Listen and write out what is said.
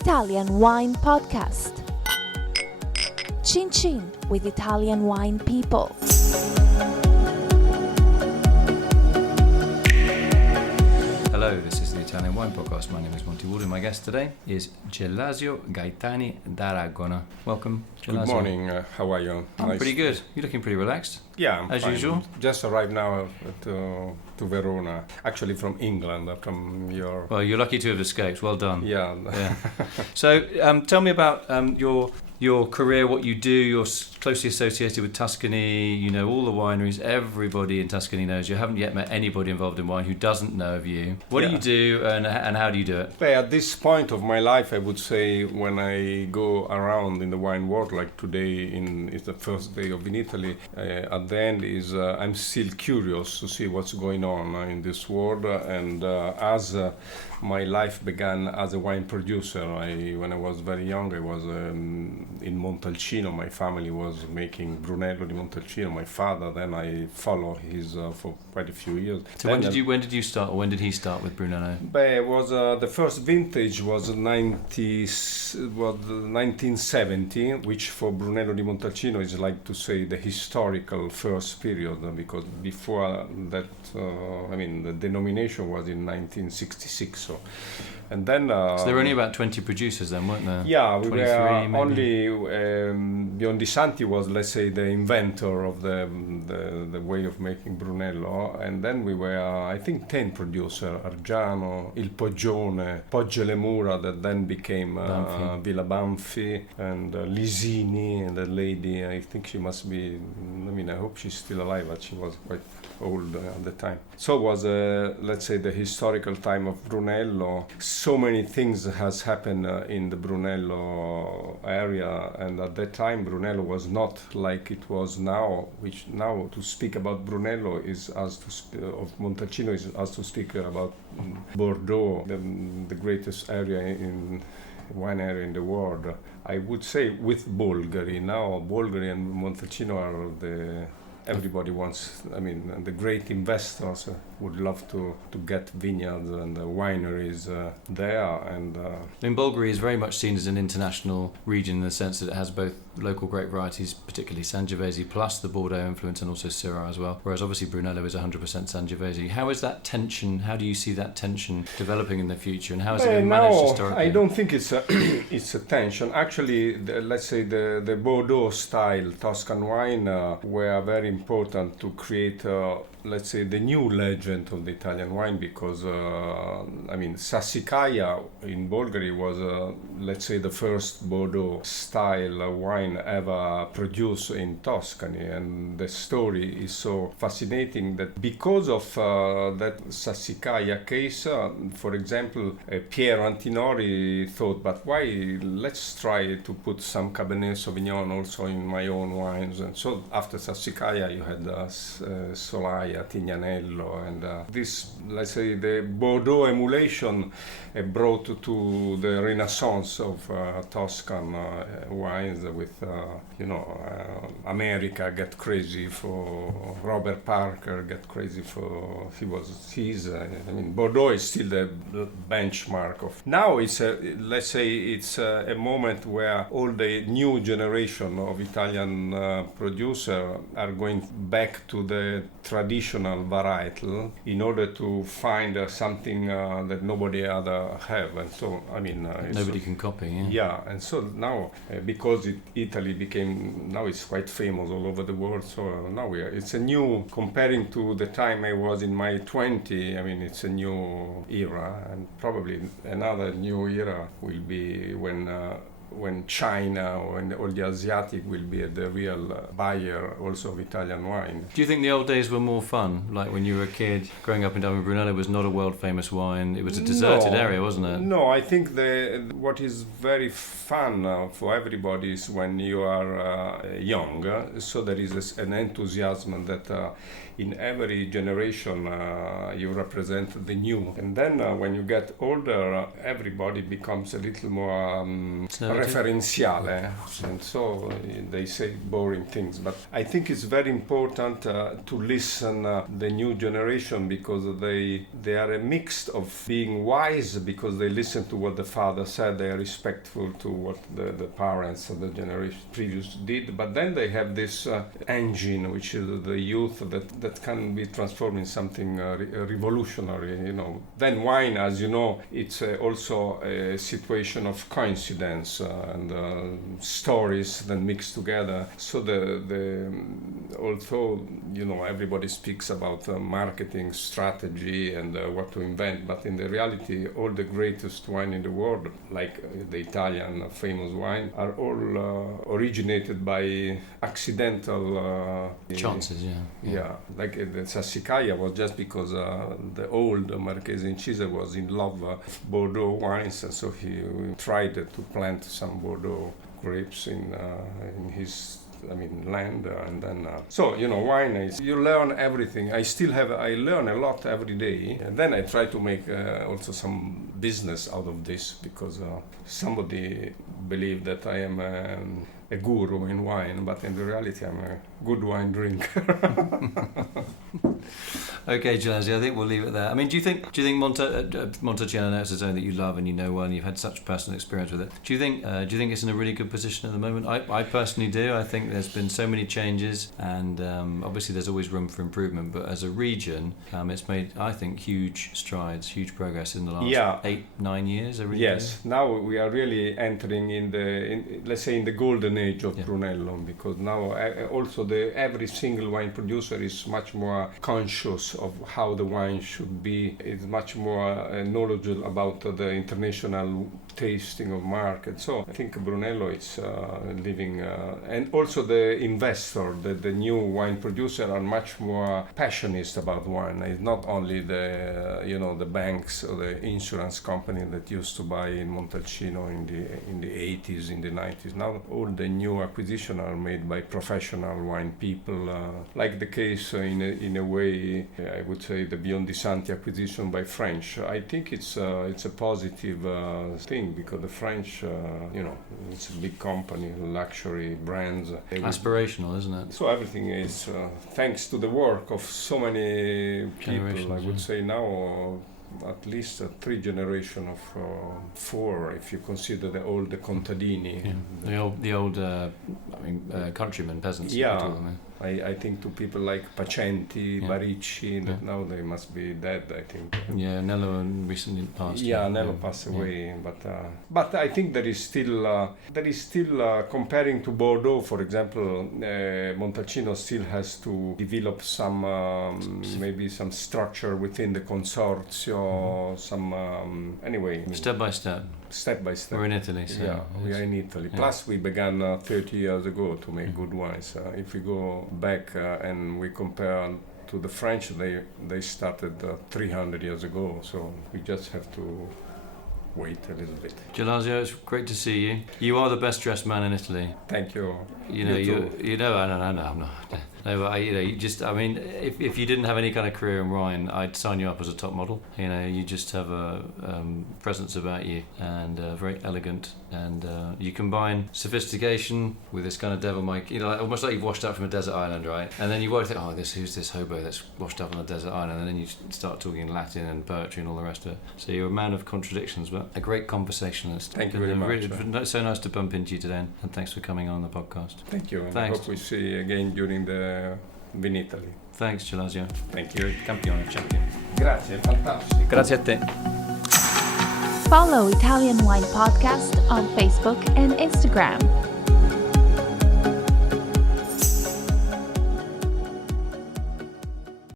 Italian Wine Podcast. Chin Chin with Italian wine people. Hello, this is the Italian Wine Podcast. My name is Monty Waldin. My guest today is Gelasio Gaetani D'Aragona. Welcome, Gelasio. Good morning. How are you? I'm pretty good. You're looking pretty relaxed. Yeah, I'm as fine. usual. Just arrived now to Verona. Actually, from England. From your. Well, you're lucky to have escaped. Well done. Yeah. So, tell me about your career, what you do. You're closely associated with Tuscany. You know all the wineries. Everybody in Tuscany knows you. I haven't yet met anybody involved in wine who doesn't know of you. What do you do, and how do you do it? At this point of my life, I would say when I go around in the wine world, like today, it's the first day in Italy. At the end is I'm still curious to see what's going on in this world, and as my life began as a wine producer. When I was very young, I was in Montalcino. My family was making Brunello di Montalcino. My father, then I followed his for quite a few years. So when did you start, or when did he start with Brunello? It was the first vintage was 1970, which for Brunello di Montalcino is like to say the historical first period, because before that, the denomination was in 1966. So, and then so there were only about 20 producers then, weren't there? Yeah, we were maybe? only Biondisanti was, let's say, the inventor of the way of making Brunello, and then we were, I think, 10 producers: Argiano, Il Poggione, Pogge le Mura, that then became Villa Banfi, and Lisini, and the lady. I think she must be. I hope she's still alive, but she was quite old at the time. So it was, let's say, the historical time of Brunello. So many things has happened in the Brunello area, and at that time Brunello was not like it was now, which now to speak about Brunello is as to of Montalcino is as to speak about Bordeaux, the greatest area in wine area in the world. I would say with Bolgheri. Now Bolgheri and Montalcino are everybody wants, and the great investors would love to get vineyards and wineries there. And Bolgheri is very much seen as an international region in the sense that it has both local grape varieties, particularly Sangiovese, plus the Bordeaux influence, and also Syrah as well. Whereas obviously Brunello is 100% Sangiovese. How is that tension? How do you see that tension developing in the future, and how has it been managed historically? I don't think it's a tension. Actually, let's say the Bordeaux style Tuscan wine were very important to create, let's say, the new legend of the Italian wine, because Sassicaia in Bolgheri was, let's say, the first Bordeaux style wine ever produced in Tuscany, and the story is so fascinating that because of that Sassicaia case, for example, Piero Antinori thought, but why, let's try to put some Cabernet Sauvignon also in my own wines. And so after Sassicaia you had Solaia, Tignanello, and this, let's say, the Bordeaux emulation brought to the renaissance of Tuscan wines with, America get crazy for Robert Parker, get crazy for, Bordeaux is still the benchmark of. Now it's a moment where all the new generation of Italian producers are going back to the traditional varietal in order to find something that nobody other have, and so nobody can copy. Yeah, and so now because Italy became, now it's quite famous all over the world. So now it's a new, comparing to the time I was in my 20. It's a new era, and probably another new era will be when China or all the Asiatic will be the real buyer also of Italian wine. Do you think the old days were more fun? Like when you were a kid, growing up in Dublin, Brunello was not a world-famous wine. It was a deserted area, wasn't it? No, I think what is very fun for everybody is when you are young. So there is an enthusiasm that in every generation you represent the new. And then when you get older, everybody becomes a little more referenziale, and so they say boring things. But I think it's very important to listen the new generation, because they are a mix of being wise because they listen to what the father said, they are respectful to what the parents of the generation previous did, but then they have this engine, which is the youth, that can be transformed in something revolutionary, you know. Then wine, as you know, it's also a situation of coincidence and stories that mix together. So although, you know, everybody speaks about marketing strategy and what to invent, but in the reality, all the greatest wine in the world, like the Italian famous wine, are all originated by accidental chances. Yeah, like the Sassicaia was just because the old Marchese Incisa was in love with Bordeaux wines, and so he tried to plant some Bordeaux grapes in his land, and then so, you know, wine is, you learn everything. I learn a lot every day, and then I try to make also some business out of this, because somebody believed that I am a guru in wine, but in the reality I'm a good wine drinker. Okay, Gelasio, I think we'll leave it there. I mean, do you think Montalcino is a zone that you love and you know well, and you've had such personal experience with it? Do you think it's in a really good position at the moment? I personally do. I think there's been so many changes, and obviously there's always room for improvement. But as a region, it's made, I think, huge strides, huge progress in the last 8-9 years. Yes, now we are really entering in the golden age of Brunello, because now also every single wine producer is much more conscious of how the wine should be, is much more knowledgeable about the international tasting of market. So I think Brunello is living, and also the investor, the new wine producer are much more passionate about wine. It's not only the banks or the insurance company that used to buy in Montalcino in the 80s, in the 90s. Now all the new acquisitions are made by professional wine people, like the case in a way, I would say, the Biondi Santi acquisition by French. I think it's a positive thing, because the French, it's a big company, luxury brands. Aspirational, isn't it? So everything is thanks to the work of so many people. I would say now at least 3 generations of 4, if you consider the old contadini. Yeah. The old countrymen, peasants. Yeah. I think to people like Pacenti, Baricci, that now they must be dead, I think. Yeah, Nello recently passed. Yeah, Nello passed away, but I think there is still comparing to Bordeaux, for example, Montalcino still has to develop some maybe some structure within the consorzio, anyway. Step by step. We're in Italy, so we are in Italy. Plus, we began 30 years ago to make good wines. If we go back and we compare to the French, they started 300 years ago. So we just have to wait a little bit. Gelasio, it's great to see you. You are the best dressed man in Italy. Thank you. I know, I'm not. No, but if you didn't have any kind of career in wine, I'd sign you up as a top model. You just have a presence about you, and very elegant, and you combine sophistication with this kind of devil may, almost like you've washed up from a desert island, right? And then you won't think, who's this hobo that's washed up on a desert island? And then you start talking Latin and poetry and all the rest of it. So you're a man of contradictions, but a great conversationalist. Thank you very much. Really, so nice to bump into you today, and thanks for coming on the podcast. Thank you, and thanks. I hope we see you again during the Vinitaly. Thanks, Gelasio. Thank you. Campione, champion. Grazie, fantastico. Grazie a te. Follow Italian Wine Podcast on Facebook and Instagram.